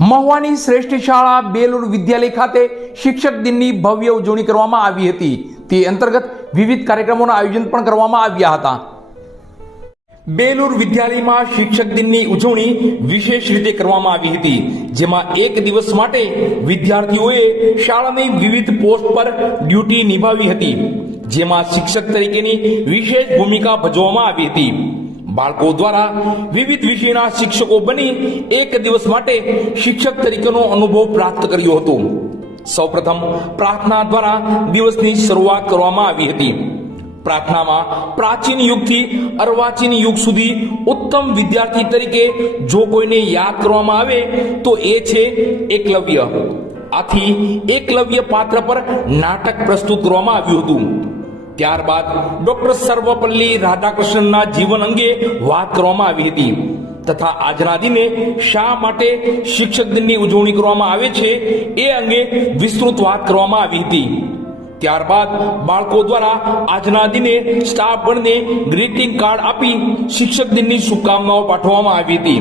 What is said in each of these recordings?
મહુવાની શ્રેષ્ઠ શાળા બેલુર વિદ્યાલય ખાતે શિક્ષક દિનની ભવ્ય ઉજવણી કરવામાં આવી હતી। તે અંતર્ગત વિવિધ કાર્યક્રમોના આયોજન પણ કરવામાં આવ્યા હતા। બેલુર વિદ્યાલયમાં શિક્ષક દિનની ઉજવણી વિશેષ રીતે કરવામાં આવી હતી, જેમાં એક દિવસ માટે વિદ્યાર્થીઓએ શાળાની વિવિધ પોસ્ટ પર ડ્યુટી નિભાવી હતી, જેમાં શિક્ષક તરીકેની વિશેષ ભૂમિકા ભજવવામાં આવી હતી। બાળકો દ્વારા વિવિધ વિષયના શિક્ષકો બની એક દિવસ માટે શિક્ષક તરીકેનો અનુભવ પ્રાપ્ત કર્યો હતો। સૌપ્રથમ પ્રાર્થના દ્વારા દિવસની શરૂઆત કરવામાં આવી હતી। પ્રાર્થનામાં પ્રાચીન યુગથી અર્વાચીન યુગ સુધી ઉત્તમ વિદ્યાર્થી તરીકે જો કોઈને યાદ કરવામાં આવે તો એ છે એકલવ્ય। આથી એકલવ્ય પાત્ર પર નાટક પ્રસ્તુત કરવામાં આવ્યું હતું। ત્યારબાદ ડોક્ટર સર્વપલ્લી રાધાકૃષ્ણનના જીવન અંગે વાત કરવામાં આવી હતી તથા આજના દિને શા માટે શિક્ષક દિનની ઉજવણી કરવામાં આવે છે એ અંગે વિસ્તૃત વાત કરવામાં આવી હતી। ત્યારબાદ બાળકો દ્વારા આજના દિને સ્ટાફગણને ગ્રીટિંગ કાર્ડ આપી શિક્ષક દિનની શુભકામનાઓ પાઠવવામાં આવી હતી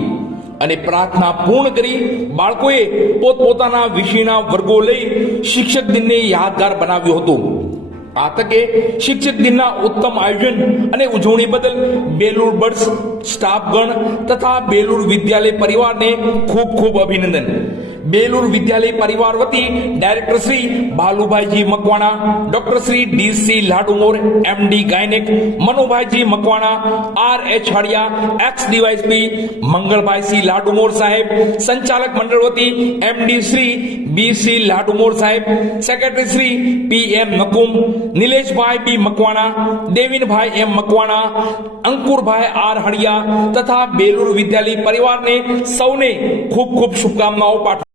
અને પ્રાર્થના પૂર્ણ કરી બાળકોએ પોતપોતાના વિષયના વર્ગો લઈ શિક્ષક દિનને યાદગાર બનાવ્યો હતો। આ તકે શિક્ષક દિનના ઉત્તમ આયોજન અને ઉજવણી બદલ બેલુર બર્ડ્સ સ્ટાફગણ તથા બેલુર વિદ્યાલય પરિવારને ખૂબ ખૂબ અભિનંદન। બેલુર વિદ્યાલય પરિવાર વતી director Shri Balubhaiji Makwana, doctor Shri DC Ladumor MD gynaec, Manubhaiji Makwana, RH Hadiya ex DYSP, મંગળભાઈસી લાડુમોર સાહેબ, સંચાલક મંડળ વતી એમડી શ્રી બીસી લાડુમોર સાહેબ, secretary Shri PM Nakum, Nileshbhai B Makwana, Devinbhai M Makwana, Ankurbhai R Hadiya તથા બેલુર વિદ્યાલય પરિવારને સૌને ખૂબ ખૂબ શુભકામનાઓ પાઠવું।